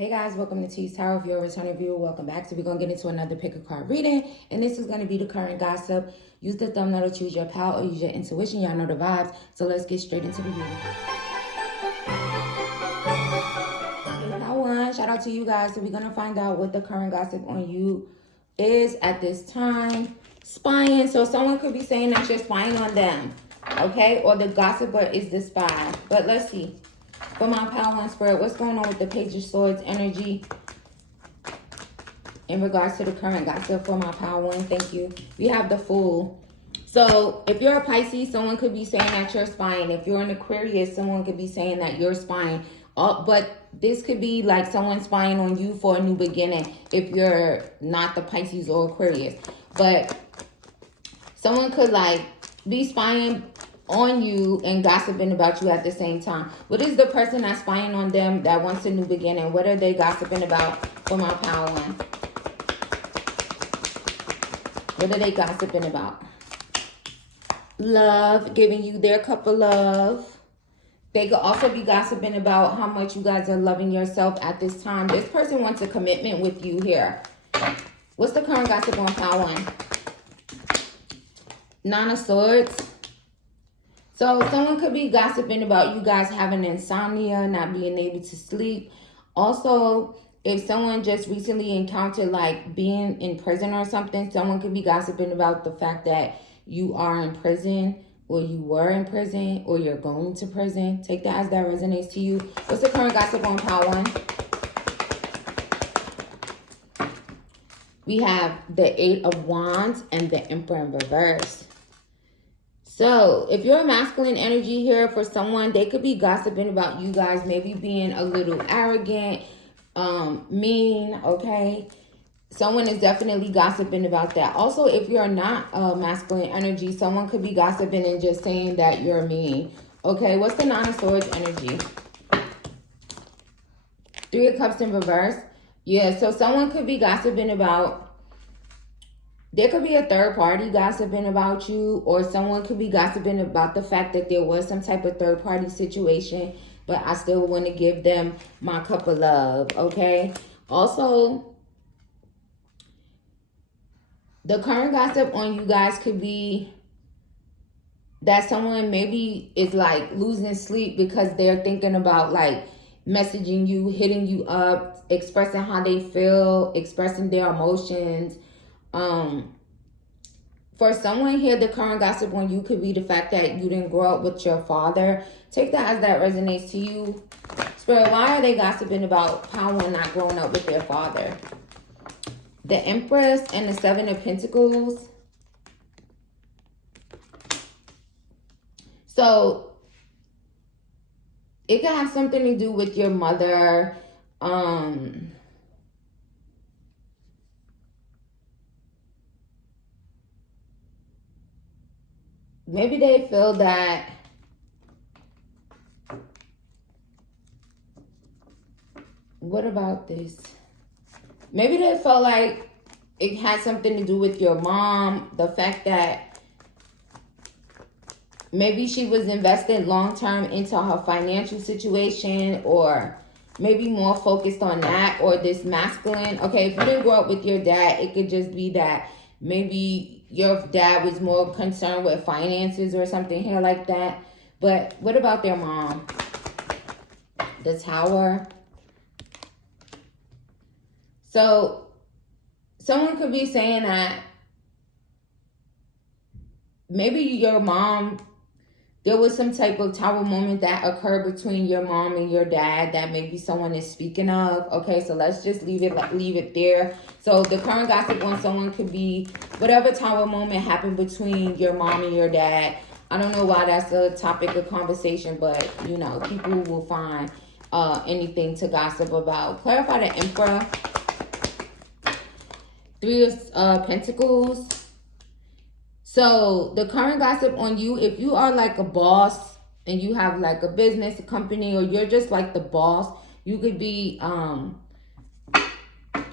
Hey guys, welcome to Teestarot. If you're a returning viewer, welcome back. So we're going to get into another pick a card reading. And this is going to be the current gossip. Use the thumbnail to choose your pal or use your intuition. Y'all know the vibes. So let's get straight into the reading. Shout out to you guys. So we're going to find out what the current gossip on you is at this time. Spying. So someone could be saying that you're spying on them. Okay? Or the gossiper is the spy. But let's see. For my Pal One Spirit, what's going on with the Page of Swords energy in regards to the current gossip for my Pal One? Thank you. We have the Fool. So if you're a Pisces, someone could be saying that you're spying. If you're an Aquarius, someone could be saying that you're spying. But this could be like someone spying on you for a new beginning if you're not the Pisces or Aquarius. But someone could like be spying on you and gossiping about you at the same time. What is the person that's spying on them that wants a new beginning? What are they gossiping about for my Pal One? What are they gossiping about? Love, giving you their cup of love. They could also be gossiping about how much you guys are loving yourself at this time. This person wants a commitment with you here. What's the current gossip on Pal One? Nine of Swords. So someone could be gossiping about you guys having insomnia, not being able to sleep. Also, if someone just recently encountered like being in prison or something, someone could be gossiping about the fact that you are in prison or you were in prison or you're going to prison. Take that as that resonates to you. What's the current gossip on Pal One? We have the Eight of Wands and the Emperor in reverse. So if you're a masculine energy here for someone, they could be gossiping about you guys maybe being a little arrogant, mean, okay? Someone is definitely gossiping about that. Also, if you're not a masculine energy, someone could be gossiping and just saying that you're mean. Okay, what's the Nine of Swords energy? Three of Cups in reverse. Yeah, so someone could be gossiping about... There could be a third party gossiping about you, or someone could be gossiping about the fact that there was some type of third party situation, but I still want to give them my cup of love, okay? Also, the current gossip on you guys could be that someone maybe is like losing sleep because they're thinking about like messaging you, hitting you up, expressing how they feel, expressing their emotions. For someone here, the current gossip on you could be the fact that you didn't grow up with your father. Take that as that resonates to you. Spirit, why are they gossiping about Pal One not growing up with their father? The Empress and the Seven of Pentacles. So it could have something to do with your mother. Maybe they feel that what about this? Maybe they felt like it had something to do with your mom. The fact that maybe she was invested long-term into her financial situation, or maybe more focused on that, or this masculine. Okay, if you didn't grow up with your dad, it could just be that maybe your dad was more concerned with finances or something here like that. But what about their mom? The Tower. So someone could be saying that maybe your mom, there was some type of Tower moment that occurred between your mom and your dad that maybe someone is speaking of. Okay, so let's just leave it there. So the current gossip on someone could be whatever Tower moment happened between your mom and your dad. I don't know why that's a topic of conversation, but you know, people will find anything to gossip about. Clarify the Emperor. Three of Pentacles. So the current gossip on you, if you are like a boss and you have like a business, a company, or you're just like the boss, you could be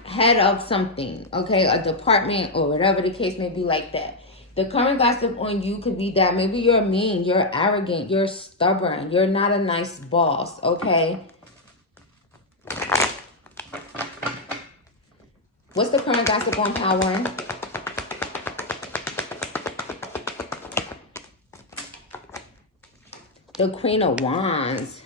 head of something, okay, a department or whatever the case may be like that. The current gossip on you could be that maybe you're mean, you're arrogant, you're stubborn, you're not a nice boss, okay? What's the current gossip on pile one? The Queen of Wands.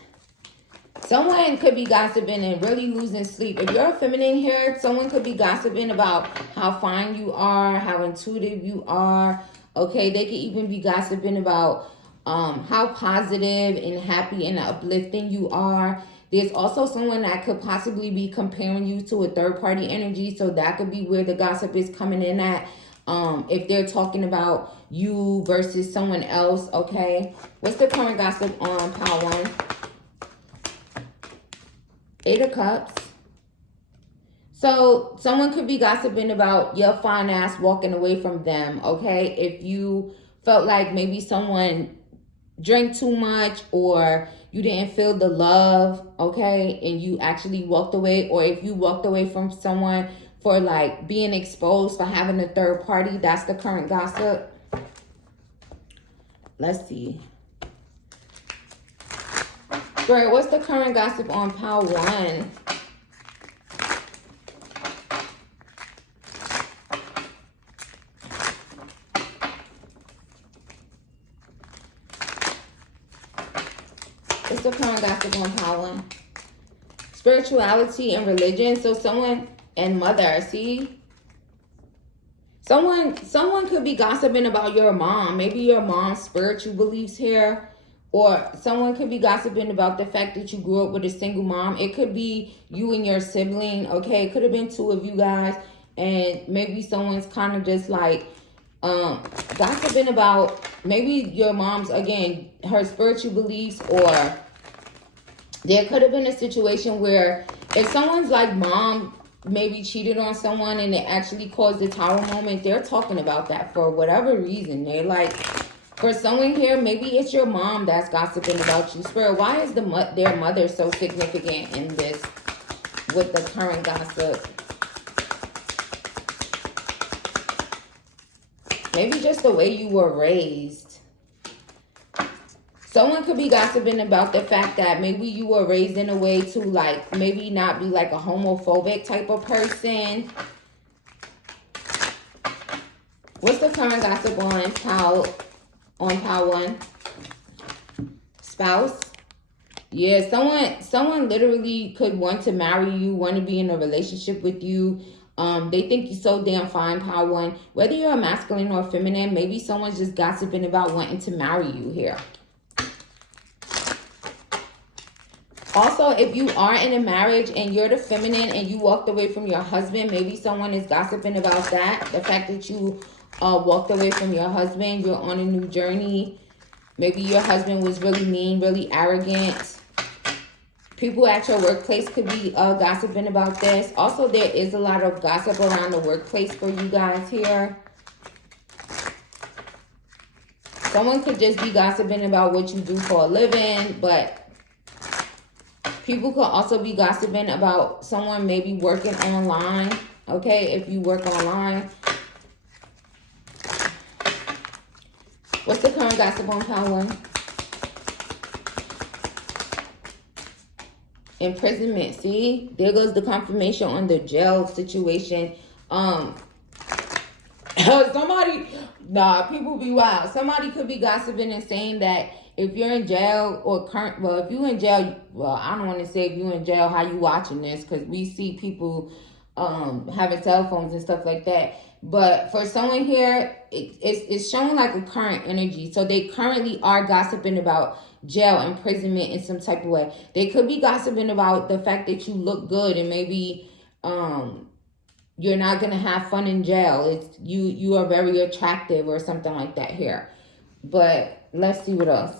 Someone could be gossiping and really losing sleep. If you're a feminine here, someone could be gossiping about how fine you are, how intuitive you are. Okay, they could even be gossiping about how positive and happy and uplifting you are. There's also someone that could possibly be comparing you to a third-party energy. So that could be where the gossip is coming in at. If they're talking about you versus someone else, okay? What's the current gossip on pile one? Eight of Cups. So someone could be gossiping about your fine ass walking away from them, okay? If you felt like maybe someone drank too much or you didn't feel the love, okay, and you actually walked away, or if you walked away from someone for like being exposed for having a third party, that's the current gossip. Let's see. Spirit, what's the current gossip on pile one? What's the current gossip on pile one? Spirituality and religion. So someone and mother, see? Someone could be gossiping about your mom. Maybe your mom's spiritual beliefs here. Or someone could be gossiping about the fact that you grew up with a single mom. It could be you and your sibling, okay? It could have been two of you guys. And maybe someone's kind of just like gossiping about maybe your mom's, again, her spiritual beliefs. Or there could have been a situation where if someone's like mom maybe cheated on someone and it actually caused the tower moment, they're talking about that for whatever reason. They're like, for someone here, maybe it's your mom that's gossiping about you. Spirit, why is their mother so significant in this with the current gossip? Maybe just the way you were raised. Someone could be gossiping about the fact that maybe you were raised in a way to like maybe not be like a homophobic type of person. What's the current gossip on pile one? Spouse. Yeah, someone literally could want to marry you, want to be in a relationship with you. They think you're so damn fine, pile one. Whether you're a masculine or feminine, maybe someone's just gossiping about wanting to marry you here. Also, if you are in a marriage and you're the feminine and you walked away from your husband, maybe someone is gossiping about that. The fact that you walked away from your husband, you're on a new journey. Maybe your husband was really mean, really arrogant. People at your workplace could be gossiping about this. Also, there is a lot of gossip around the workplace for you guys here. Someone could just be gossiping about what you do for a living, but people could also be gossiping about someone maybe working online. Okay, if you work online. What's the current gossip on pile one? Imprisonment. See, there goes the confirmation on the jail situation. People be wild. Somebody could be gossiping and saying that if you're in jail or if you're in jail, I don't want to say if you're in jail, how you watching this, because we see people having cell phones and stuff like that. But for someone here, it's showing like a current energy. So they currently are gossiping about jail, imprisonment in some type of way. They could be gossiping about the fact that you look good and maybe you're not going to have fun in jail. It's you are very attractive or something like that here. But let's see what else.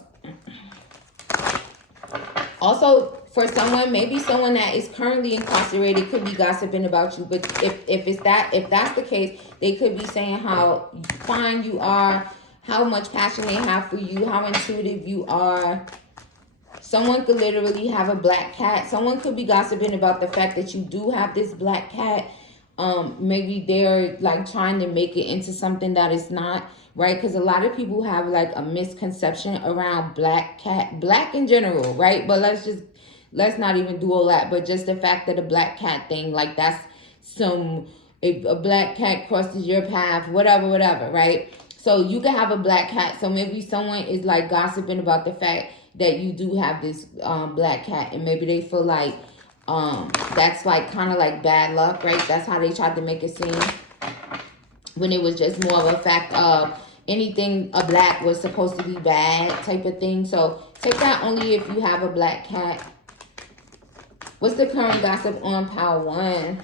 Also, for someone, maybe someone that is currently incarcerated could be gossiping about you. But if that's the case, they could be saying how fine you are, how much passion they have for you, how intuitive you are. Someone could literally have a black cat. Someone could be gossiping about the fact that you do have this black cat. Maybe they're like trying to make it into something that is not, right? Because a lot of people have like a misconception around black in general, right? But let's not even do all that. But just the fact that a black cat thing, like that's some if a black cat crosses your path, whatever, right? So you can have a black cat. So maybe someone is like gossiping about the fact that you do have this black cat, and maybe they feel like that's like kind of like bad luck, right? That's how they tried to make it seem, when it was just more of a fact of anything a black was supposed to be bad type of thing. So take that only if you have a black cat. What's the current gossip on pile 1?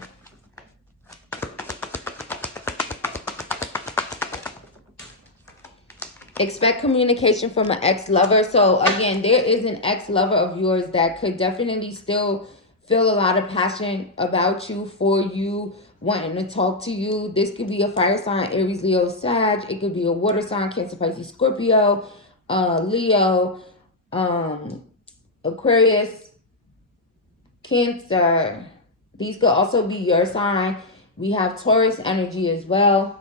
Expect communication from an ex-lover. So again, there is an ex-lover of yours that could definitely still feel a lot of passion about you, for you, wanting to talk to you. This could be a fire sign, Aries, Leo, Sag. It could be a water sign, Cancer, Pisces, Scorpio, Leo, Aquarius, Cancer. These could also be your sign. We have Taurus energy as well.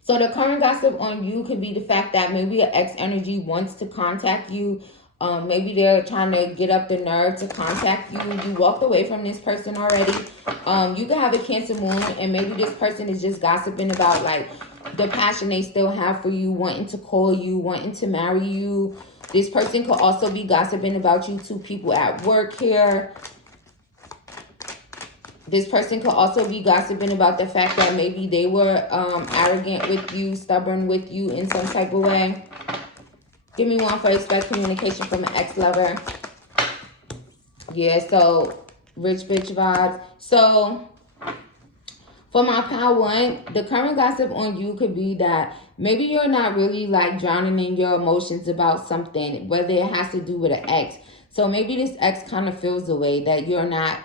So the current gossip on you could be the fact that maybe an ex energy wants to contact you. Maybe they're trying to get up the nerve to contact you. You walked away from this person already. You could have a Cancer moon, and maybe this person is just gossiping about like the passion they still have for you, wanting to call you, wanting to marry you. This person could also be gossiping about you to people at work here. This person could also be gossiping about the fact that maybe they were arrogant with you, stubborn with you in some type of way. Give me one for expect communication from an ex-lover. Yeah, so rich bitch vibes. So for my pile 1, the current gossip on you could be that maybe you're not really like drowning in your emotions about something, whether it has to do with an ex. So maybe this ex kind of feels the way that you're not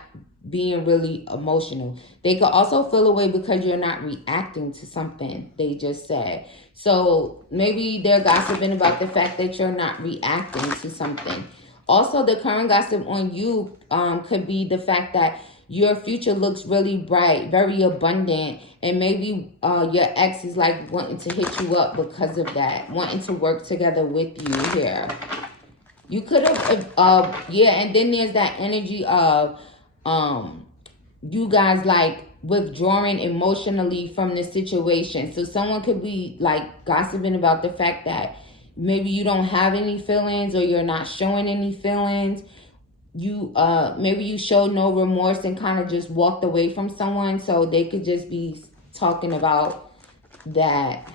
being really emotional. They could also feel away because you're not reacting to something they just said. So maybe they're gossiping about the fact that you're not reacting to something. Also, the current gossip on you could be the fact that your future looks really bright, very abundant, and maybe your ex is like wanting to hit you up because of that, wanting to work together with you here. You could have, yeah, and then there's that energy of you guys like withdrawing emotionally from the situation. So someone could be like gossiping about the fact that maybe you don't have any feelings, or you're not showing any feelings. You maybe you showed no remorse and kind of just walked away from someone. So they could just be talking about that.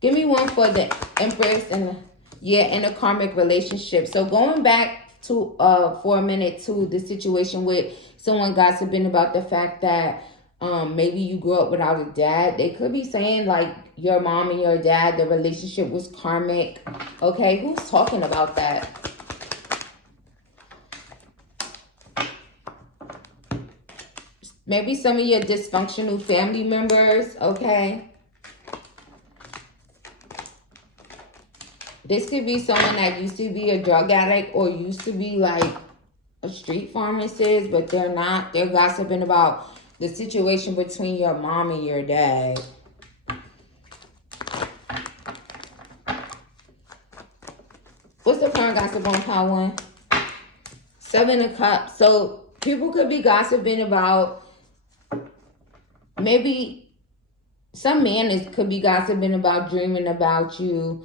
Give me one for the Empress and in a karmic relationship. So going back to for a minute to the situation with someone gossiping about the fact that maybe you grew up without a dad. They could be saying like your mom and your dad, the relationship was karmic. Okay, who's talking about that? Maybe some of your dysfunctional family members, okay? This could be someone that used to be a drug addict or used to be like a street pharmacist, but they're not. They're gossiping about the situation between your mom and your dad. What's the current gossip on pile 1? 7 of Cups. So people could be gossiping about, maybe some man could be gossiping about dreaming about you.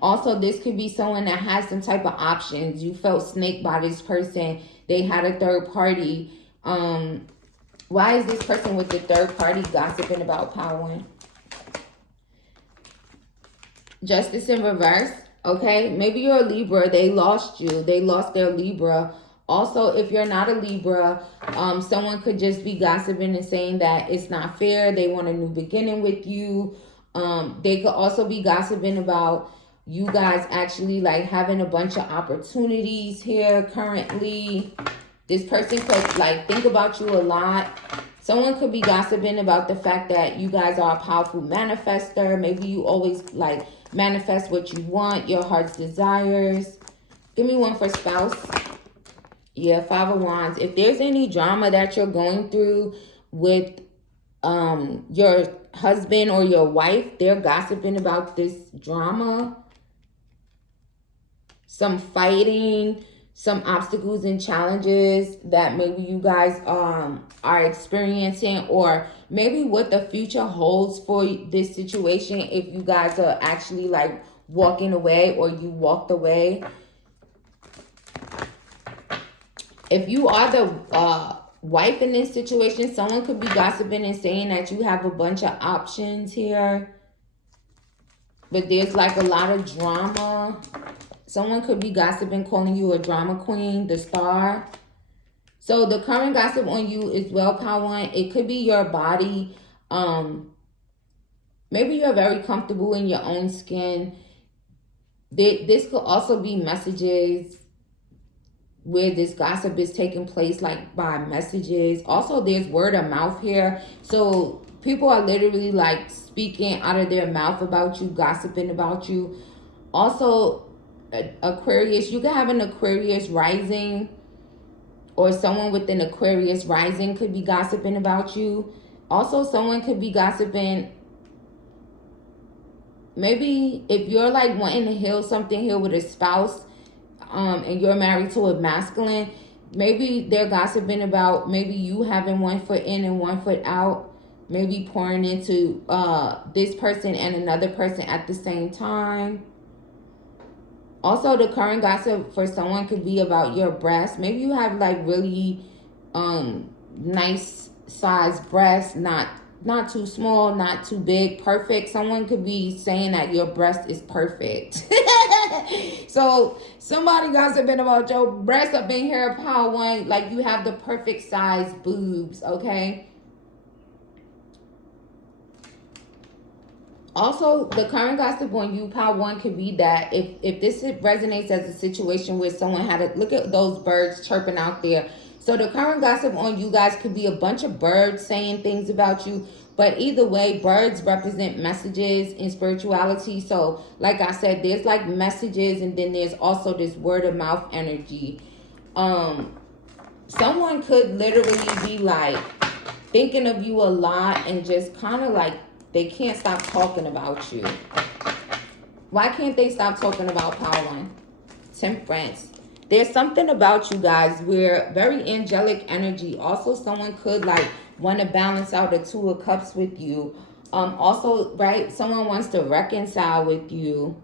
Also, this could be someone that has some type of options. You felt snaked by this person. They had a third party. Why is this person with the third party gossiping about pile 1? Justice in reverse. Okay, maybe you're a Libra. They lost you. They lost their Libra. Also, if you're not a Libra, someone could just be gossiping and saying that it's not fair. They want a new beginning with you. They could also be gossiping about you guys actually like having a bunch of opportunities here currently. This person could like think about you a lot. Someone could be gossiping about the fact that you guys are a powerful manifester. Maybe you always like manifest what you want, your heart's desires. Give me one for spouse. Yeah, 5 of Wands. If there's any drama that you're going through with your husband or your wife, they're gossiping about this drama. Some fighting, some obstacles and challenges that maybe you guys are experiencing, or maybe what the future holds for this situation if you guys are actually like walking away or you walked away. If you are the wife in this situation, someone could be gossiping and saying that you have a bunch of options here, but there's like a lot of drama. Someone could be gossiping, calling you a drama queen, the star. So the current gossip on you is well, Power One. It could be your body. Maybe you're very comfortable in your own skin. This could also be messages where this gossip is taking place, like by messages. Also, there's word of mouth here. So people are literally like speaking out of their mouth about you, gossiping about you. Also, Aquarius, you can have an Aquarius rising, or someone with an Aquarius rising could be gossiping about you. Also, someone could be gossiping. Maybe if you're like wanting to heal something here with a spouse, and you're married to a masculine, maybe they're gossiping about maybe you having one foot in and one foot out, maybe pouring into this person and another person at the same time. Also, the current gossip for someone could be about your breasts. Maybe you have like really nice sized breasts, not too small, not too big, perfect. Someone could be saying that your breast is perfect. So somebody gossiping about your breasts up in here, Power One, like you have the perfect size boobs, okay? Also, the current gossip on you, Power One, could be that if this resonates as a situation where someone had to look at those birds chirping out there. So the current gossip on you guys could be a bunch of birds saying things about you. But either way, birds represent messages in spirituality. So like I said, there's like messages, and then there's also this word of mouth energy. Someone could literally be like thinking of you a lot and just kind of like they can't stop talking about you. Why can't they stop talking about Power One? Temperance. There's something about you guys where very angelic energy. Also, someone could like want to balance out a Two of Cups with you. Also, right, someone wants to reconcile with you.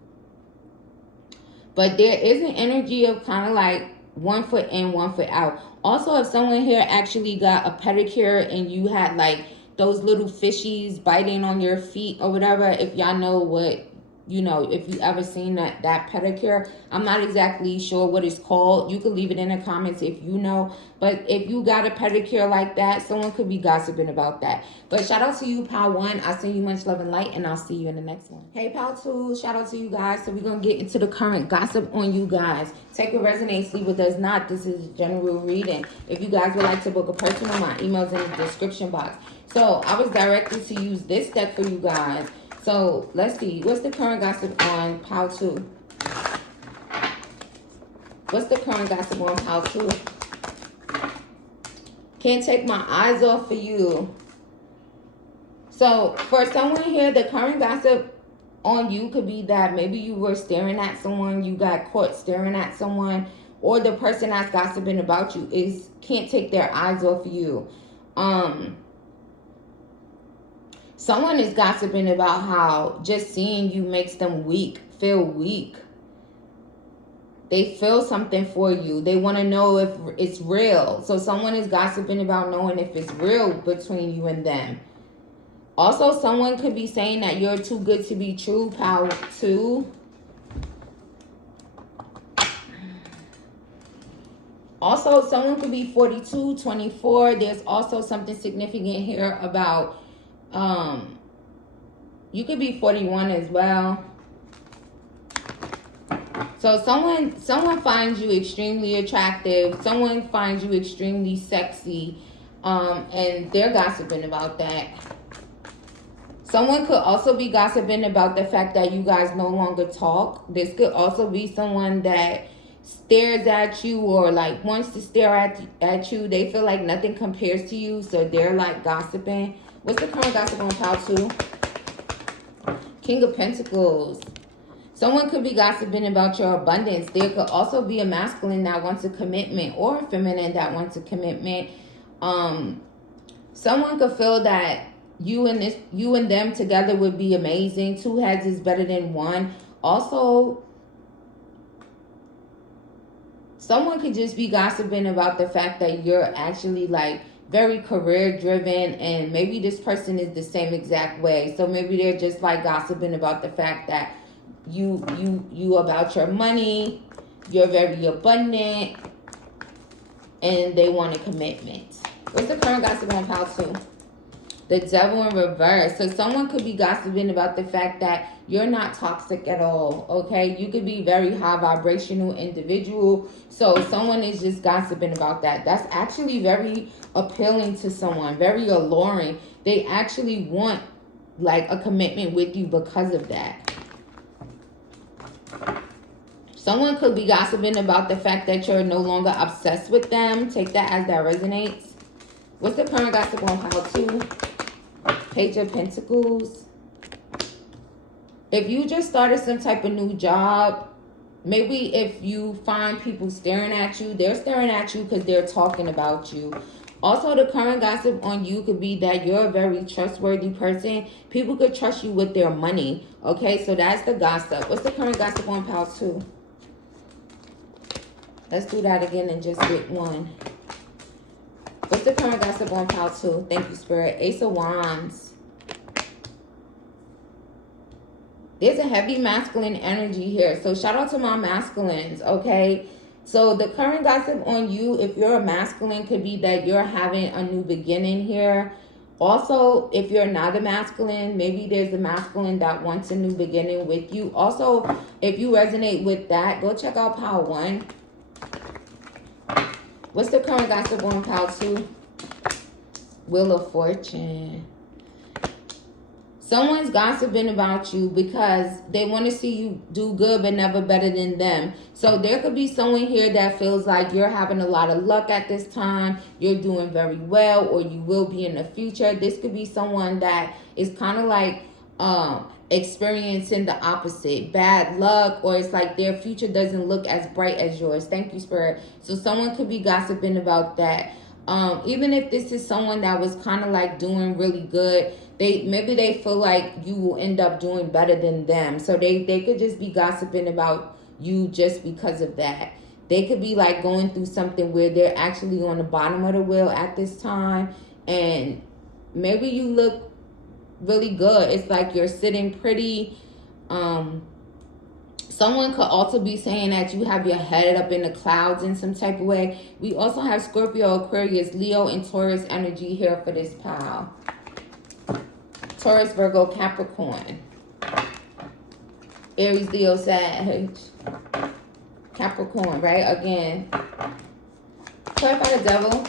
But there is an energy of kind of like one foot in, one foot out. Also, if someone here actually got a pedicure and you had like those little fishies biting on your feet or whatever, if y'all know what, you know, if you ever seen that pedicure, I'm not exactly sure what it's called. You could leave it in the comments if you know. But if you got a pedicure like that, someone could be gossiping about that. But shout out to you, Power One. I send you much love and light, and I'll see you in the next one. Hey, Power Two, shout out to you guys. So we're going to get into the current gossip on you guys. Take what resonates, leave what does not. This is general reading. If you guys would like to book a personal, my email's in the description box. So I was directed to use this deck for you guys. So let's see. What's the current gossip on Power 2? What's the current gossip on Power 2? Can't take my eyes off of you. So for someone here, the current gossip on you could be that maybe you were staring at someone, you got caught staring at someone, or the person that's gossiping about you can't take their eyes off of you. Someone is gossiping about how just seeing you makes them feel weak. They feel something for you. They want to know if it's real. So someone is gossiping about knowing if it's real between you and them. Also, someone could be saying that you're too good to be true, Power 2. Also, someone could be 42, 24. There's also something significant here about you could be 41 as well. So someone finds you extremely attractive. Someone finds you extremely sexy. And they're gossiping about that. Someone could also be gossiping about the fact that you guys no longer talk. This could also be someone that stares at you or like wants to stare at you. They feel like nothing compares to you, so they're like gossiping. What's the current gossip on Power 2? King of Pentacles. Someone could be gossiping about your abundance. There could also be a masculine that wants a commitment or a feminine that wants a commitment. Someone could feel that you and them together would be amazing. Two heads is better than one. Also, someone could just be gossiping about the fact that you're actually like very career driven, and maybe this person is the same exact way. So maybe they're just like gossiping about the fact that you about your money, you're very abundant, and they want a commitment. What's the current gossip on pile 2? The devil in reverse. So someone could be gossiping about the fact that you're not toxic at all, okay? You could be very high vibrational individual. So someone is just gossiping about that. That's actually very appealing to someone, very alluring. They actually want like a commitment with you because of that. Someone could be gossiping about the fact that you're no longer obsessed with them. Take that as that resonates. What's the current gossip on pile 2? Page of Pentacles. If you just started some type of new job, maybe if you find people staring at you, they're staring at you because they're talking about you. Also, the current gossip on you could be that you're a very trustworthy person. People could trust you with their money. Okay, so that's the gossip. What's the current gossip on pile 2? Let's do that again and just get one. What's the current gossip on pile 2? Thank you, Spirit. Ace of Wands. There's a heavy masculine energy here. So shout out to my masculines, okay? So the current gossip on you, if you're a masculine, could be that you're having a new beginning here. Also, if you're not a masculine, maybe there's a masculine that wants a new beginning with you. Also, if you resonate with that, go check out pile 1. What's the current gossip on pile 2? Wheel of Fortune. Someone's gossiping about you because they want to see you do good but never better than them. So there could be someone here that feels like you're having a lot of luck at this time. You're doing very well, or you will be in the future. This could be someone that is kind of like experiencing the opposite, bad luck, or it's like their future doesn't look as bright as yours. Thank you, Spirit. So someone could be gossiping about that. Even if this is someone that was kind of like doing really good, maybe they feel like you will end up doing better than them. So they could just be gossiping about you just because of that. They could be like going through something where they're actually on the bottom of the wheel at this time, and maybe you look really good. It's like you're sitting pretty. Someone could also be saying that you have your head up in the clouds in some type of way. We also have Scorpio, Aquarius, Leo, and Taurus energy here for this pile. Taurus, Virgo, Capricorn. Aries, Leo, Sag. Capricorn, right? Again. Clarify the Devil.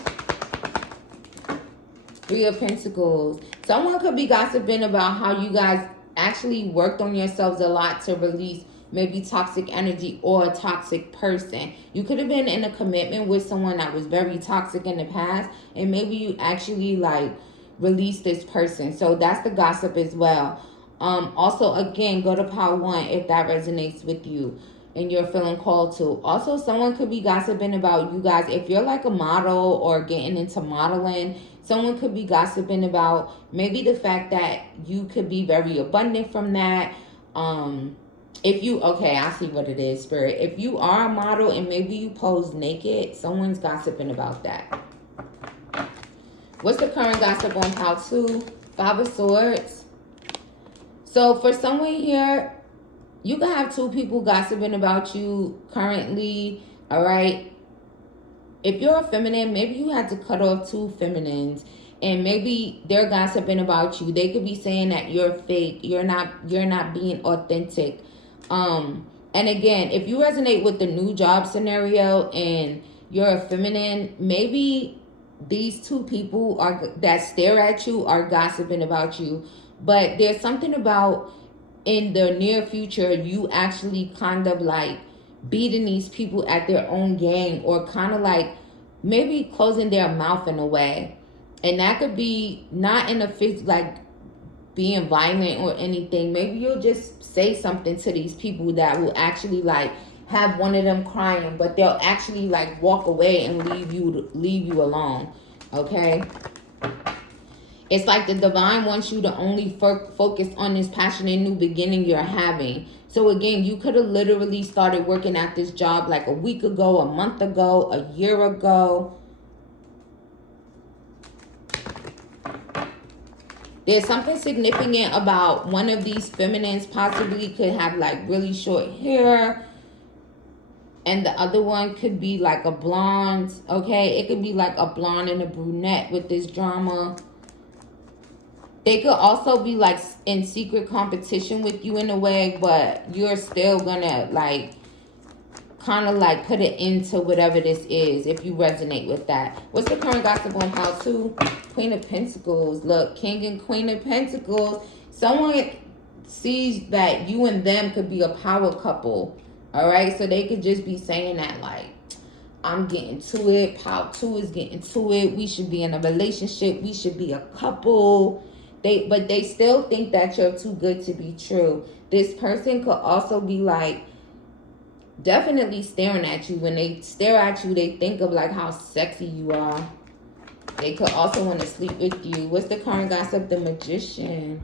3 of Pentacles. Someone could be gossiping about how you guys actually worked on yourselves a lot to release maybe toxic energy or a toxic person. You could have been in a commitment with someone that was very toxic in the past, and maybe you actually like release this person. So that's the gossip as well. Also, again, go to pile 1 if that resonates with you and you're feeling called to. Also, someone could be gossiping about you guys. If you're like a model or getting into modeling, someone could be gossiping about maybe the fact that you could be very abundant from that. Okay, I see what it is, Spirit. If you are a model and maybe you pose naked, someone's gossiping about that. What's the current gossip on pile 2? 5 of Swords. So for someone here, you can have 2 people gossiping about you currently, all right? If you're a feminine, maybe you had to cut off 2 feminines, and maybe they're gossiping about you. They could be saying that you're fake, you're not being authentic. And again, if you resonate with the new job scenario and you're a feminine, maybe these 2 people that stare at you are gossiping about you. But there's something about in the near future, you actually kind of like beating these people at their own game, or kind of like maybe closing their mouth in a way. And that could be not in a like being violent or anything. Maybe you'll just say something to these people that will actually like have one of them crying, but they'll actually like walk away and leave you alone. Okay. It's like the divine wants you to only focus on this passionate new beginning you're having. So again, you could have literally started working at this job like a week ago, a month ago, a year ago. There's something significant about one of these feminines possibly could have like really short hair. And the other one could be like a blonde. Okay, it could be like a blonde and a brunette with this drama. They could also be like in secret competition with you in a way, but you're still gonna like kind of like put it into whatever this is if you resonate with that. What's the current gossip on how to? Queen of Pentacles. Look, King and Queen of Pentacles. Someone sees that you and them could be a power couple. All right, so they could just be saying that like, I'm getting to it. Pile 2 is getting to it. We should be in a relationship. We should be a couple. But they still think that you're too good to be true. This person could also be like definitely staring at you. When they stare at you, they think of like how sexy you are. They could also want to sleep with you. What's the current gossip? The Magician.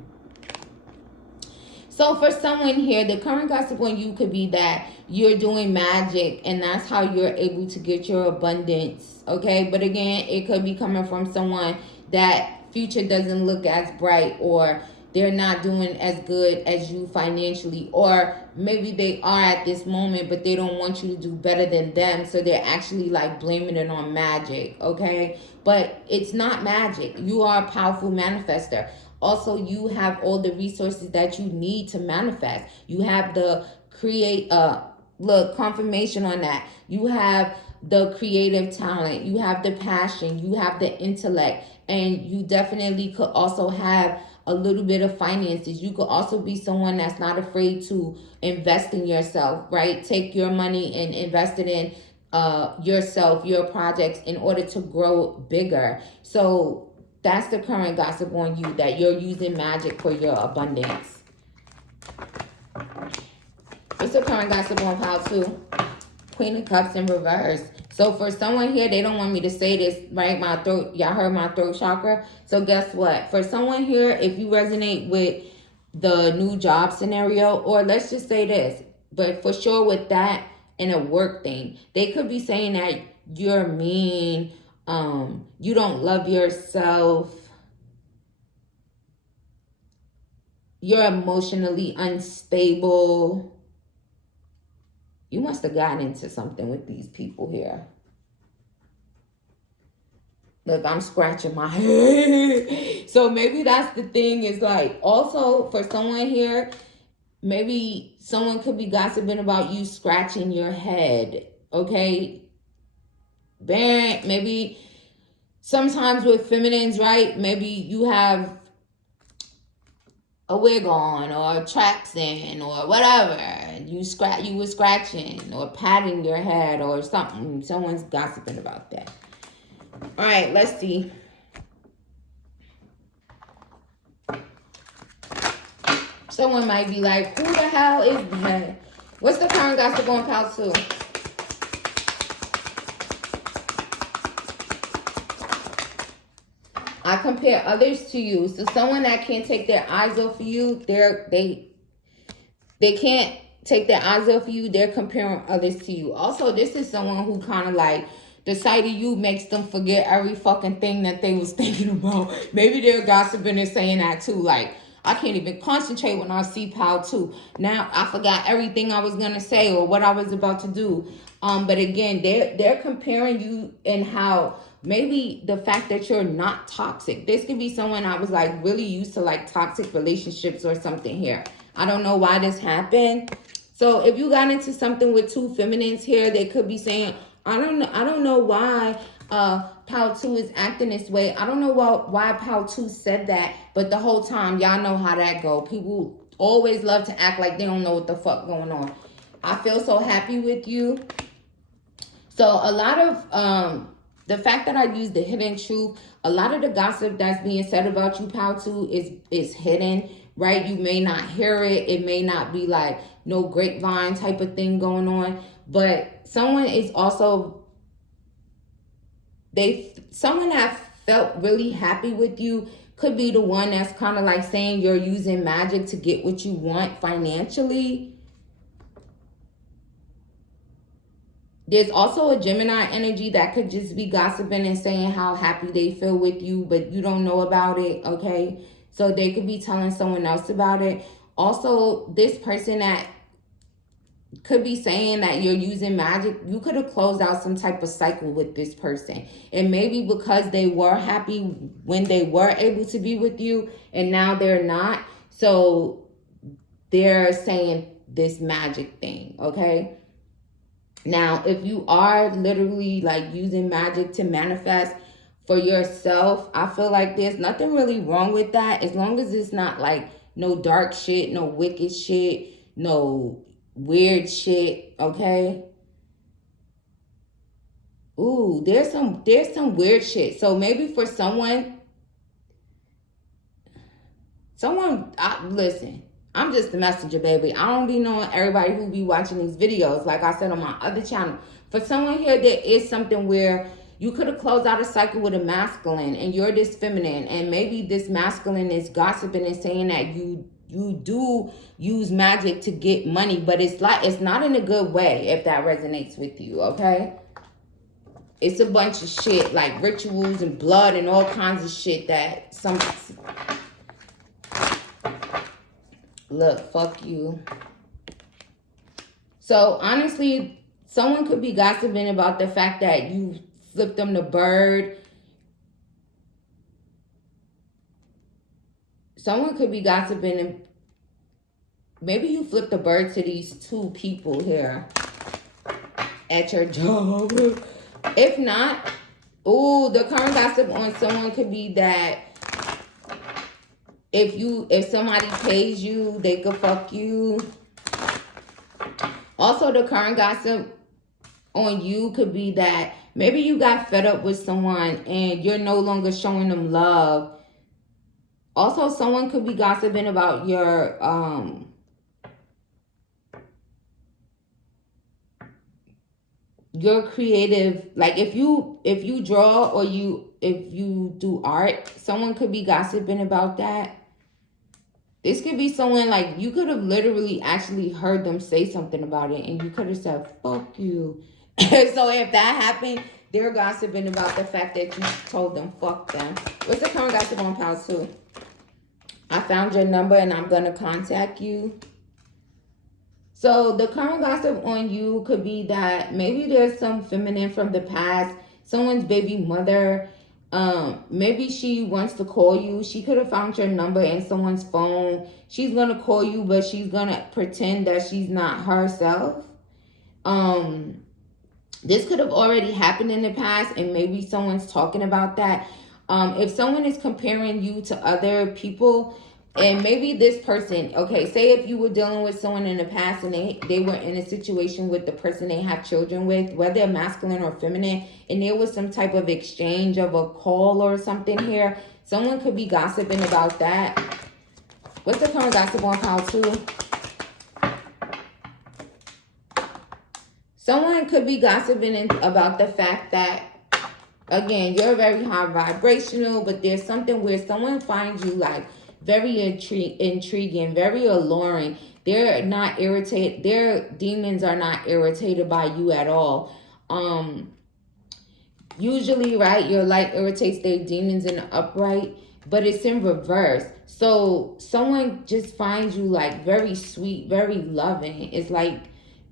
So for someone here, the current gossip on you could be that you're doing magic and that's how you're able to get your abundance. Okay, but again, it could be coming from someone that future doesn't look as bright, or they're not doing as good as you financially, or maybe they are at this moment but they don't want you to do better than them, so they're actually like blaming it on magic. Okay, but it's not magic. You are a powerful manifester. Also, you have all the resources that you need to manifest. You have the confirmation on that. You have the creative talent. You have the passion. You have the intellect. And you definitely could also have a little bit of finances. You could also be someone that's not afraid to invest in yourself, right? Take your money and invest it in yourself, your projects, in order to grow bigger. So that's the current gossip on you, that you're using magic for your abundance. What's the current gossip on pile 2? Queen of Cups in reverse. So for someone here, they don't want me to say this, right? My throat, y'all heard my throat chakra. So guess what? For someone here, if you resonate with the new job scenario, or let's just say this, but for sure with that and a work thing, they could be saying that you're mean, you don't love yourself, you're emotionally unstable. You must have gotten into something with these people here. Look, I'm scratching my head. So maybe that's the thing, is like, also for someone here, maybe someone could be gossiping about you scratching your head. Okay? Maybe sometimes with feminines, right? Maybe you have a wig on or tracks in or whatever, and you were scratching or patting your head or something. Someone's gossiping about that. All right, let's see. Someone might be like, who the hell is that? What's the current gossip on pile 2? I compare others to you. So someone that can't take their eyes off of you, they can't take their eyes off of you. They're comparing others to you. Also, this is someone who kind of like, the sight of you makes them forget every fucking thing that they was thinking about. Maybe they're gossiping and saying that too. Like, I can't even concentrate when I see pile 2. Now I forgot everything I was gonna say or what I was about to do. But again, they're comparing you and how maybe the fact that you're not toxic. This could be someone I was like really used to like toxic relationships or something here. I don't know why this happened. So if you got into something with 2 feminines here, they could be saying, I don't know why pile 2 is acting this way. I don't know why pile 2 said that, but the whole time, y'all know how that go. People always love to act like they don't know what the fuck going on. I feel so happy with you. So a lot of the fact that I use the hidden truth, a lot of the gossip that's being said about you, pal, too, is hidden, right? You may not hear it. It may not be like no grapevine type of thing going on. But someone is also, someone that felt really happy with you could be the one that's kind of like saying you're using magic to get what you want financially. There's also a Gemini energy that could just be gossiping and saying how happy they feel with you, but you don't know about it, okay? So they could be telling someone else about it. Also, this person that could be saying that you're using magic, you could have closed out some type of cycle with this person. And maybe because they were happy when they were able to be with you and now they're not. So they're saying this magic thing, okay? Now, if you are literally like using magic to manifest for yourself, I feel like there's nothing really wrong with that, as long as it's not like no dark shit, no wicked shit, no weird shit, okay? Ooh, there's some weird shit. So maybe for someone, listen, I'm just the messenger, baby. I don't be knowing everybody who be watching these videos. Like I said on my other channel, for someone here, there is something where you could have closed out a cycle with a masculine and you're this feminine, and maybe this masculine is gossiping and saying that you do use magic to get money, but it's not in a good way, if that resonates with you, okay? It's a bunch of shit like rituals and blood and all kinds of shit that look, fuck you. So honestly, someone could be gossiping about the fact that you flipped them the bird. Someone could be gossiping and maybe you flipped the bird to these two people here at your job. If not, ooh, the current gossip on someone could be that if somebody pays you, they could fuck you. Also, the current gossip on you could be that maybe you got fed up with someone and you're no longer showing them love. Also, someone could be gossiping about your creative, like if you draw or if you do art, someone could be gossiping about that. This could be someone like you could have literally actually heard them say something about it and you could have said, fuck you. So if that happened, they're gossiping about the fact that you told them, fuck them. What's the current gossip on Pal 2? I found your number and I'm going to contact you. So the current gossip on you could be that maybe there's some feminine from the past, someone's baby mother. Maybe she wants to call you. She could have found your number in someone's phone. She's going to call you, but she's going to pretend that she's not herself. This could have already happened in the past, and maybe someone's talking about that. If someone is comparing you to other people, and maybe this person, okay, say if you were dealing with someone in the past and they were in a situation with the person they have children with, whether masculine or feminine, and there was some type of exchange of a call or something here, someone could be gossiping about that. What's the current gossip on Pile 2? Someone could be gossiping about the fact that, again, you're very high vibrational, but there's something where someone finds you like very intriguing, very alluring. They're not irritated. Their demons are not irritated by you at all. Usually, right, your light irritates their demons in the upright, but it's in reverse. So someone just finds you like very sweet, very loving. It's like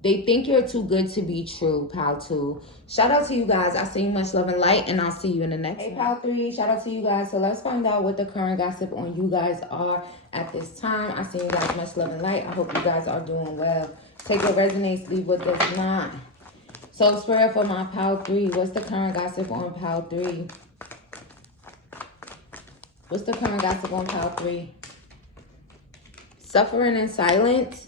they think you're too good to be true, Pal 2. Shout out to you guys. I send you much love and light, and I'll see you in the next one. Hey, Pal 3, shout out to you guys. So let's find out what the current gossip on you guys are at this time. I send you guys much love and light. I hope you guys are doing well. Take what resonates, leave what does not. So Spirit for my Pal 3, what's the current gossip on Pal 3? What's the current gossip on Pal 3? Suffering in silence.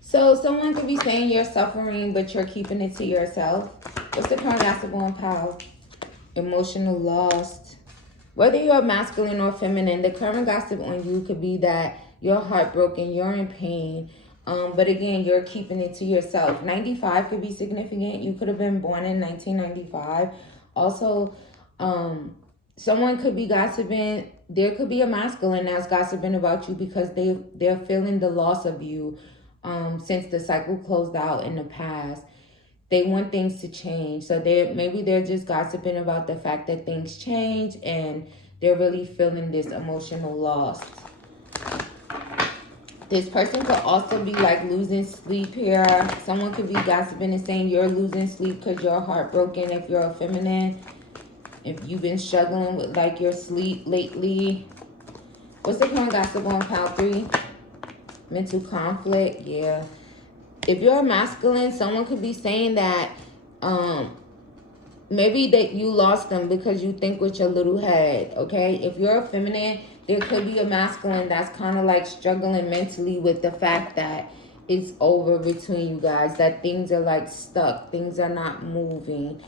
So someone could be saying you're suffering, but you're keeping it to yourself. What's the current gossip on Pal? Emotional loss. Whether you're masculine or feminine, the current gossip on you could be that you're heartbroken, you're in pain. But again, you're keeping it to yourself. 95 could be significant. You could have been born in 1995. Also, someone could be gossiping. There could be a masculine that's gossiping about you because they're feeling the loss of you since the cycle closed out in the past. They want things to change. So maybe they're just gossiping about the fact that things change and they're really feeling this emotional loss. This person could also be like losing sleep here. Someone could be gossiping and saying you're losing sleep because you're heartbroken if you're a feminine. If you've been struggling with like your sleep lately. What's the current gossip on pile 3? Mental conflict. Yeah. If you're a masculine, someone could be saying that maybe that you lost them because you think with your little head, okay? If you're a feminine, there could be a masculine that's kind of like struggling mentally with the fact that it's over between you guys, that things are like stuck, things are not moving.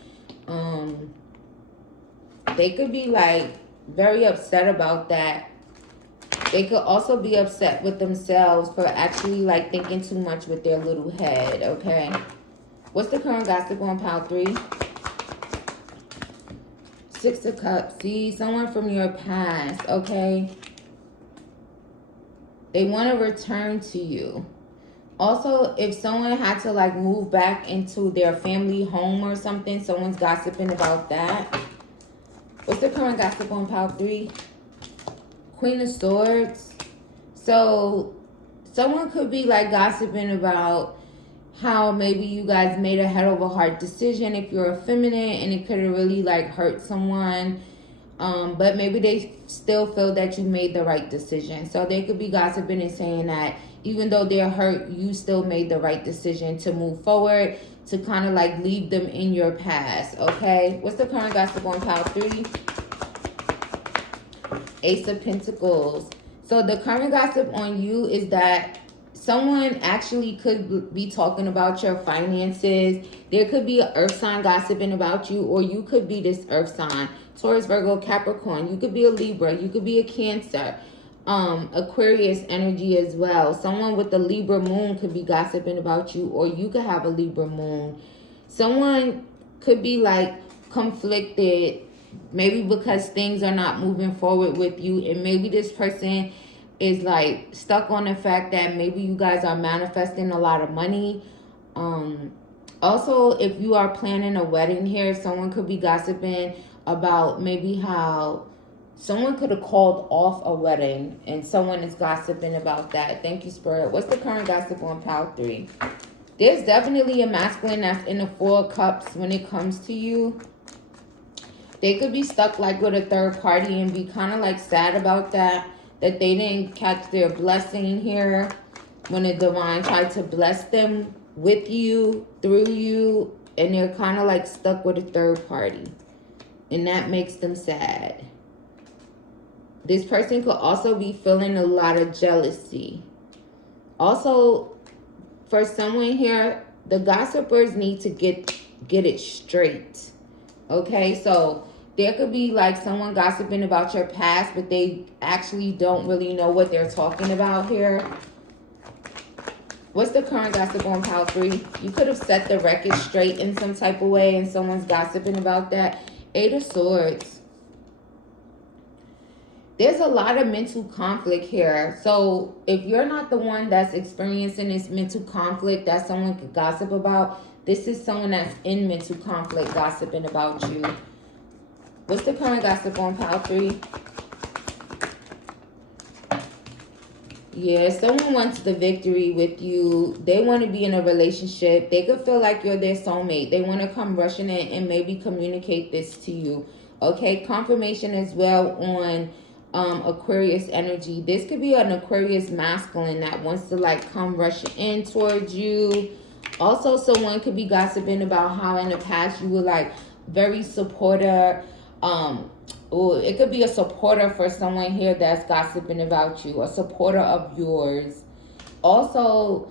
They could be like very upset about that. They could also be upset with themselves for actually like thinking too much with their little head, okay? What's the current gossip on pile 3? 6 of Cups. See, someone from your past, okay? They want to return to you. Also, if someone had to like move back into their family home or something, someone's gossiping about that. What's the current gossip on pile 3? Queen of Swords. So someone could be like gossiping about how maybe you guys made a head over heart decision if you're a feminine, and it could have really like hurt someone. But maybe they still feel that you made the right decision. So they could be gossiping and saying that even though they're hurt, you still made the right decision to move forward, to kind of like leave them in your past, okay? What's the current gossip on pile 3? Ace of Pentacles. So the current gossip on you is that someone actually could be talking about your finances. There could be an earth sign gossiping about you, or you could be this earth sign. Taurus, Virgo, Capricorn. You could be a Libra. You could be a Cancer. Aquarius energy as well. Someone with the Libra moon could be gossiping about you, or you could have a Libra moon. Someone could be like conflicted, maybe because things are not moving forward with you, and maybe this person is like stuck on the fact that maybe you guys are manifesting a lot of money. Also, if you are planning a wedding here, someone could be gossiping about maybe how someone could have called off a wedding, and someone is gossiping about that. Thank you, Spirit. What's the current gossip on pile 3? There's definitely a masculine that's in the 4 of Cups when it comes to you. They could be stuck like with a third party and be kind of like sad about that they didn't catch their blessing here when the divine tried to bless them with you, through you, and they're kind of like stuck with a third party. And that makes them sad. This person could also be feeling a lot of jealousy. Also, for someone here, the gossipers need to get it straight. Okay, so there could be like someone gossiping about your past, but they actually don't really know what they're talking about here. What's the current gossip on pile 3? You could have set the record straight in some type of way, and someone's gossiping about that. 8 of Swords. There's a lot of mental conflict here. So if you're not the one that's experiencing this mental conflict that someone could gossip about, this is someone that's in mental conflict gossiping about you. What's the current gossip on pile 3? Yeah, someone wants the victory with you. They want to be in a relationship. They could feel like you're their soulmate. They want to come rushing in and maybe communicate this to you. Okay, confirmation as well on Aquarius energy. This could be an Aquarius masculine that wants to like come rushing in towards you. Also, someone could be gossiping about how in the past you were like very supporter. It could be a supporter for someone here that's gossiping about you, a supporter of yours. Also,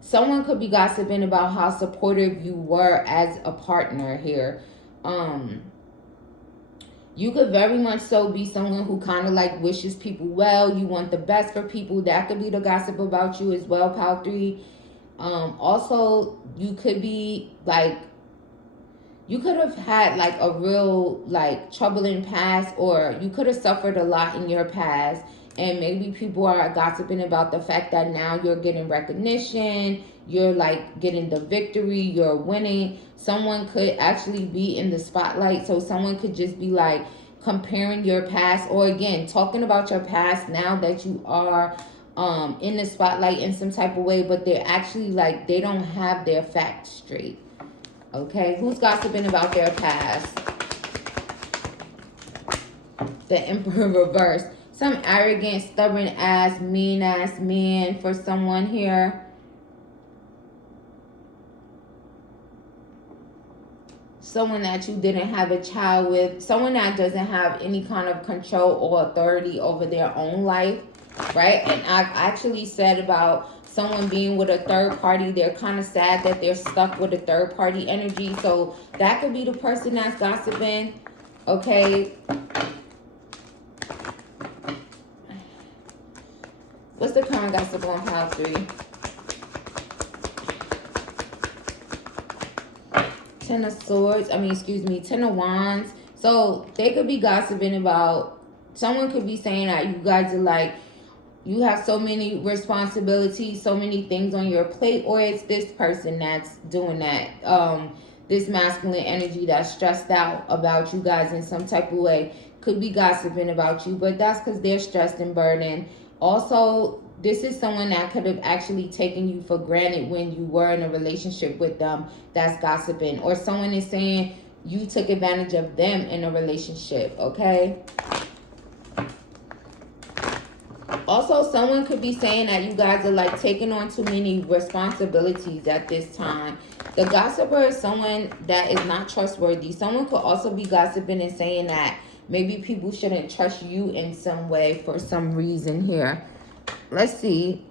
someone could be gossiping about how supportive you were as a partner here. You could very much so be someone who kind of like wishes people well. You want the best for people. That could be the gossip about you as well, Pile 3. Also, you could be like, you could have had like a real like troubling past, or you could have suffered a lot in your past, and maybe people are gossiping about the fact that now you're getting recognition, you're like getting the victory, you're winning. Someone could actually be in the spotlight, so someone could just be like comparing your past, or again talking about your past now that you are in the spotlight in some type of way, but they're actually like, they don't have their facts straight. Okay, who's gossiping about their past? The Emperor reverse. Some arrogant, stubborn ass, mean ass man for someone here. Someone that you didn't have a child with. Someone that doesn't have any kind of control or authority over their own life. Right? And I actually said about someone being with a third party, they're kind of sad that they're stuck with a third party energy. So that could be the person that's gossiping. Okay. What's the current gossip on Pile 3? Ten of Swords. Ten of Wands. So they could be gossiping about, someone could be saying that you guys are like, you have so many responsibilities, so many things on your plate, or it's this person that's doing that. This masculine energy that's stressed out about you guys in some type of way could be gossiping about you, but that's because they're stressed and burdened. Also, this is someone that could have actually taken you for granted when you were in a relationship with them that's gossiping. Or someone is saying you took advantage of them in a relationship, okay? Also, someone could be saying that you guys are like taking on too many responsibilities at this time. The gossiper is someone that is not trustworthy. Someone could also be gossiping and saying that maybe people shouldn't trust you in some way for some reason here. Let's see.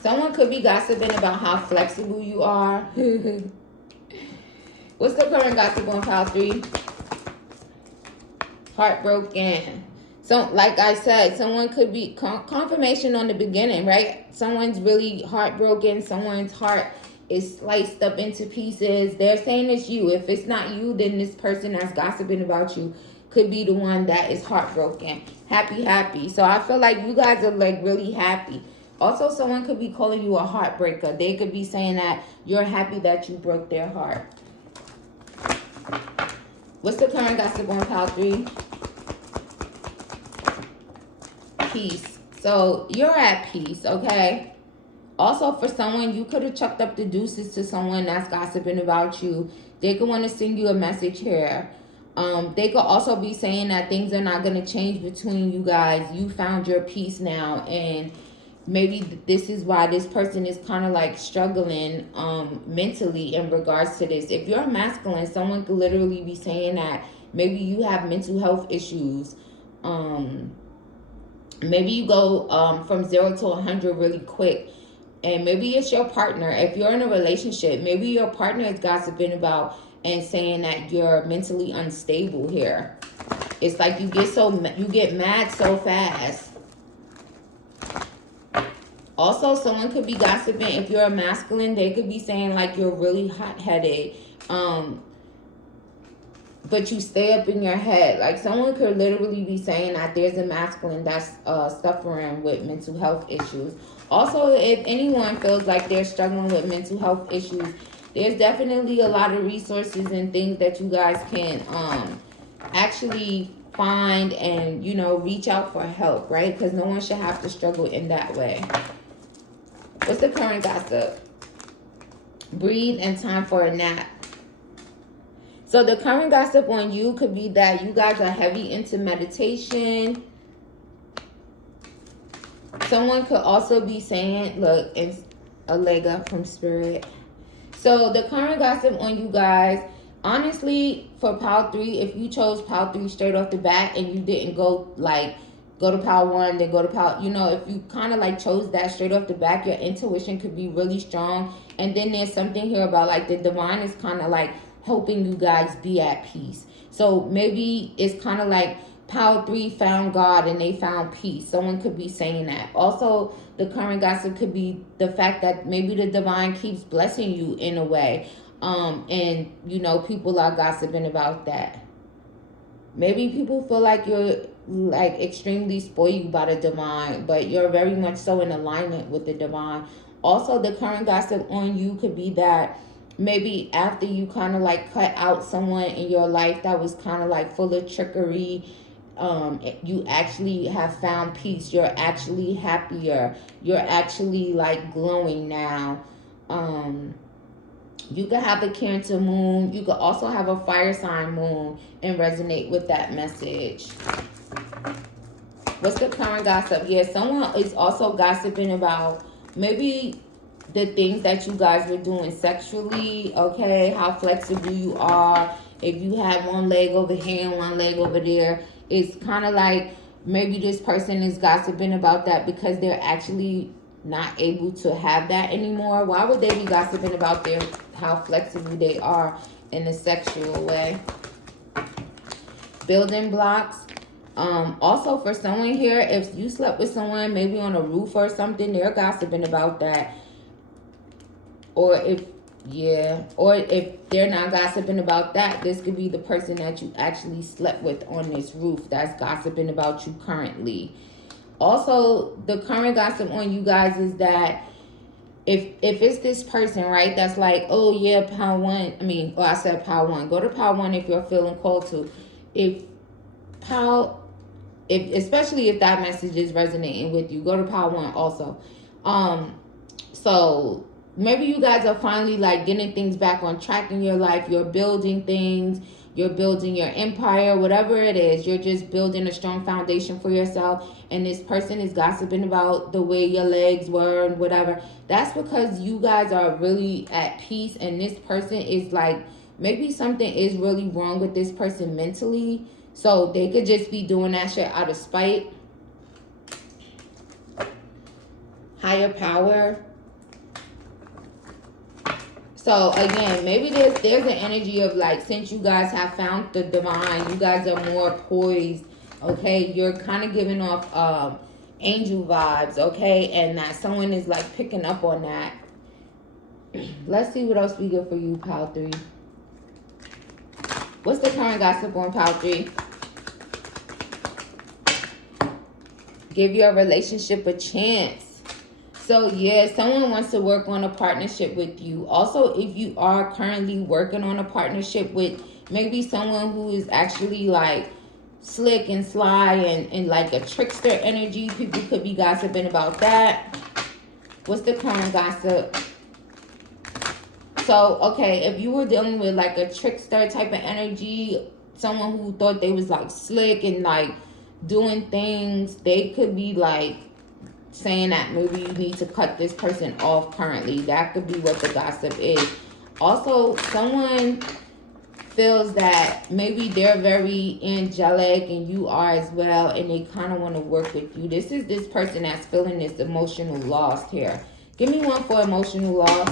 Someone could be gossiping about how flexible you are. What's the current gossip on Pile 3? Heartbroken. So, like I said, someone could be confirmation on the beginning, right? Someone's really heartbroken. Someone's heart is sliced up into pieces. They're saying it's you. If it's not you, then this person that's gossiping about you could be the one that is heartbroken. Happy. So I feel like you guys are like really happy. Also, someone could be calling you a heartbreaker. They could be saying that you're happy that you broke their heart. What's the current gossip on Pile 3? Peace. So you're at peace, okay? Also, for someone, you could have chucked up the deuces to someone that's gossiping about you. They could want to send you a message here. They could also be saying that things are not going to change between you guys. You found your peace now, and maybe this is why this person is kind of like struggling mentally in regards to this. If you're masculine, someone could literally be saying that maybe you have mental health issues. Maybe you go from 0 to 100 really quick. And maybe it's your partner. If you're in a relationship, maybe your partner is gossiping about and saying that you're mentally unstable here. It's like you get mad so fast. Also, someone could be gossiping. If you're a masculine, they could be saying like you're really hot-headed. But you stay up in your head. Like someone could literally be saying that there's a masculine that's suffering with mental health issues. Also, if anyone feels like they're struggling with mental health issues, there's definitely a lot of resources and things that you guys can actually find and, you know, reach out for help, right? Because no one should have to struggle in that way. What's the current gossip? Breathe and time for a nap. So the current gossip on you could be that you guys are heavy into meditation. Someone could also be saying, look, it's a leg up from spirit. So the current gossip on you guys, honestly, for Pile 3, if you chose Pile 3 straight off the bat and you didn't go to Pile 1, then go to Pile, you know, if you kind of like chose that straight off the back, your intuition could be really strong. And then there's something here about like the divine is kind of like helping you guys be at peace. So maybe it's kind of like Pile 3 found God and they found peace. Someone could be saying that. Also, the current gossip could be the fact that maybe the divine keeps blessing you in a way. And, you know, people are gossiping about that. Maybe people feel like you're like extremely spoiled by the divine, but you're very much so in alignment with the divine. Also, the current gossip on you could be that maybe after you kind of like cut out someone in your life that was kind of like full of trickery, you actually have found peace. You're actually happier. You're actually like glowing now. You could have a Cancer moon. You could also have a fire sign moon and resonate with that message. What's the current gossip? Yeah, someone is also gossiping about maybe the things that you guys were doing sexually, okay? How flexible you are. If you have one leg over here and one leg over there, it's kind of like maybe this person is gossiping about that because they're actually not able to have that anymore. Why would they be gossiping about how flexible they are in a sexual way? Building blocks. Also for someone here, if you slept with someone maybe on a roof or something, they're gossiping about that. Or if they're not gossiping about that, this could be the person that you actually slept with on this roof that's gossiping about you currently. Also, the current gossip on you guys is that if it's this person, right, that's like, oh yeah, Pile 1, I said Pile 1. Go to Pile 1 if you're feeling called to. Especially if that message is resonating with you, go to Pile 1 also. So maybe you guys are finally like getting things back on track in your life. You're building things. You're building your empire, whatever it is. You're just building a strong foundation for yourself. And this person is gossiping about the way your legs were and whatever. That's because you guys are really at peace. And this person is like, maybe something is really wrong with this person mentally. So they could just be doing that shit out of spite. Higher power. So again, maybe there's an energy of like, since you guys have found the divine, you guys are more poised, okay? You're kind of giving off angel vibes, okay? And that someone is like picking up on that. Let's see what else we get for you, Pile 3. What's the current gossip on Pile 3? Give your relationship a chance. So, yeah, someone wants to work on a partnership with you. Also, if you are currently working on a partnership with maybe someone who is actually like slick and sly and like a trickster energy, people could be gossiping about that. What's the current gossip? So, okay, if you were dealing with like a trickster type of energy, someone who thought they was like slick and like doing things, they could be like saying that maybe you need to cut this person off currently. That could be what the gossip is. Also, someone feels that maybe they're very angelic and you are as well, and they kind of want to work with you. This is this person that's feeling this emotional loss here. Give me one for emotional loss.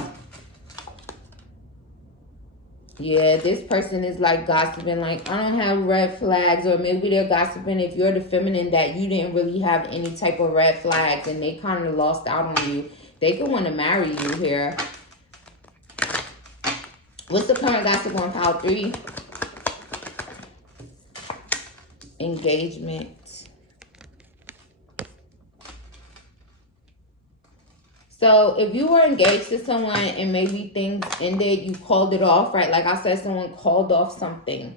Yeah, this person is like gossiping, like, I don't have red flags. Or maybe they're gossiping if you're the feminine that you didn't really have any type of red flags and they kind of lost out on you. They could want to marry you here. What's the current gossip on Pile 3? Engagement. So if you were engaged to someone and maybe things ended, you called it off, right? Like I said, someone called off something.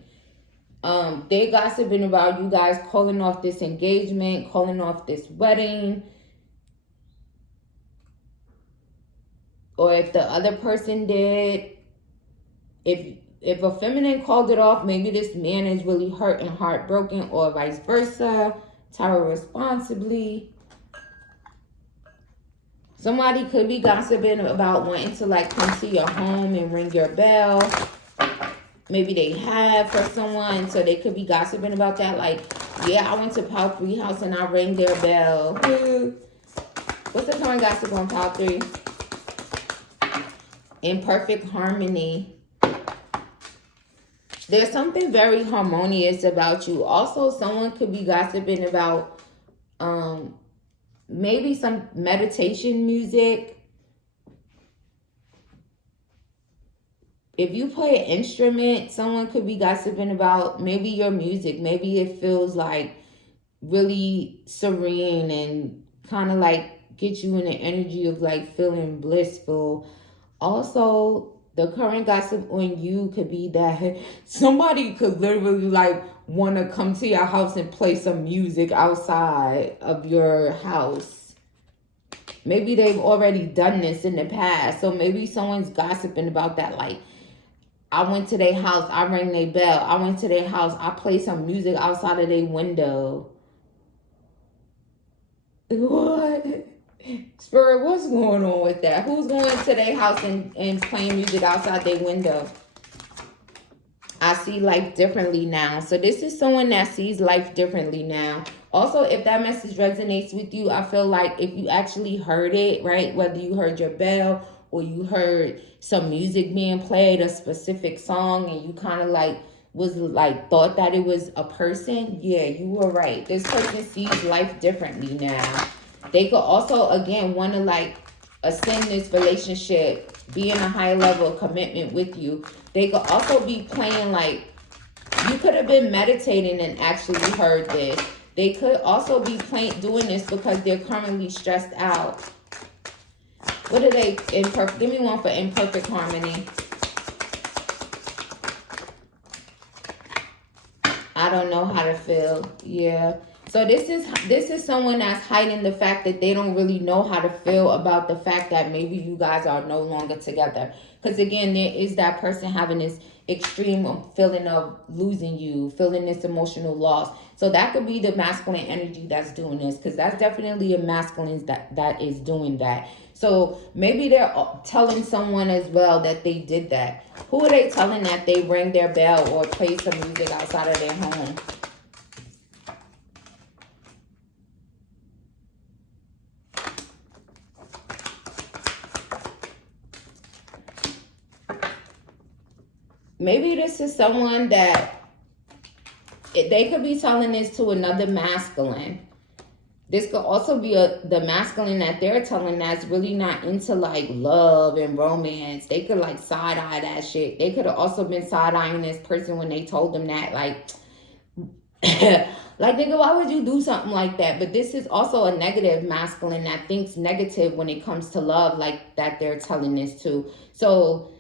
They're gossiping about you guys calling off this engagement, calling off this wedding. Or if the other person did. If a feminine called it off, maybe this man is really hurt and heartbroken, or vice versa. Tarot responsibly. Somebody could be gossiping about wanting to like come to your home and ring your bell. Maybe they have for someone, so they could be gossiping about that. Like, yeah, I went to Pile 3 house and I rang their bell. What's the current gossip on Pile 3? Imperfect harmony. There's something very harmonious about you. Also, someone could be gossiping about maybe some meditation music. If you play an instrument, someone could be gossiping about maybe your music. Maybe it feels like really serene and kind of like get you in the energy of like feeling blissful. Also, the current gossip on you could be that somebody could literally like want to come to your house and play some music outside of your house. Maybe they've already done this in the past. So maybe someone's gossiping about that. Like, I went to their house, I rang their bell. I went to their house, I played some music outside of their window. What? Spirit, what's going on with that? Who's going to their house and playing music outside their window? I see life differently now. So this is someone that sees life differently now. Also, if that message resonates with you, I feel like if you actually heard it, right? Whether you heard your bell or you heard some music being played, a specific song, and you kind of like was like thought that it was a person, yeah, you were right. This person sees life differently now. They could also, again, want to like ascend this relationship, be in a high level of commitment with you. They could also be playing like, you could have been meditating and actually heard this. They could also be doing this because they're currently stressed out. What are they? Imperfect. Give me one for imperfect harmony. I don't know how to feel. Yeah. So this is someone that's hiding the fact that they don't really know how to feel about the fact that maybe you guys are no longer together. Because again, there is that person having this extreme feeling of losing you, feeling this emotional loss. So that could be the masculine energy that's doing this, because that's definitely a masculine that is doing that. So maybe they're telling someone as well that they did that. Who are they telling that they rang their bell or played some music outside of their home? Maybe this is someone that they could be telling this to another masculine. This could also be the masculine that they're telling that's really not into like love and romance. They could like side-eye that shit. They could have also been side-eyeing this person when they told them that, like, like, nigga, why would you do something like that? But this is also a negative masculine that thinks negative when it comes to love, like that they're telling this to. So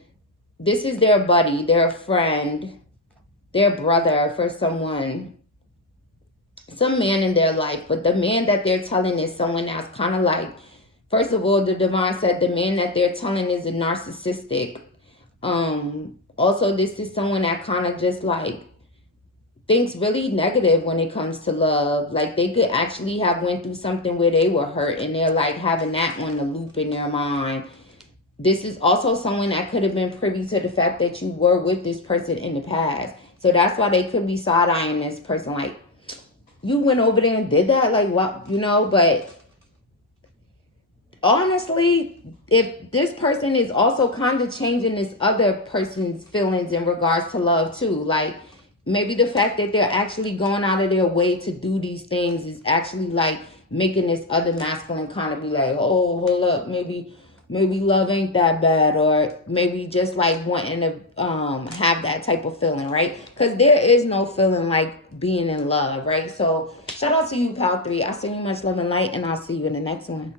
this is their buddy, their friend, their brother for someone. Some man in their life, but the man that they're telling is someone that's kind of like, first of all, the divine said the man that they're telling is a narcissistic. Also, this is someone that kind of just like thinks really negative when it comes to love. Like they could actually have went through something where they were hurt and they're like having that on the loop in their mind. This is also someone that could have been privy to the fact that you were with this person in the past. So that's why they could be side-eyeing this person like, you went over there and did that? Like, what? You know, but honestly, if this person is also kind of changing this other person's feelings in regards to love too, like maybe the fact that they're actually going out of their way to do these things is actually like making this other masculine kind of be like, oh, hold up, maybe love ain't that bad, or maybe just like wanting to have that type of feeling, right? Because there is no feeling like being in love, right? So shout out to you, Pal 3. I send you much love and light, and I'll see you in the next one.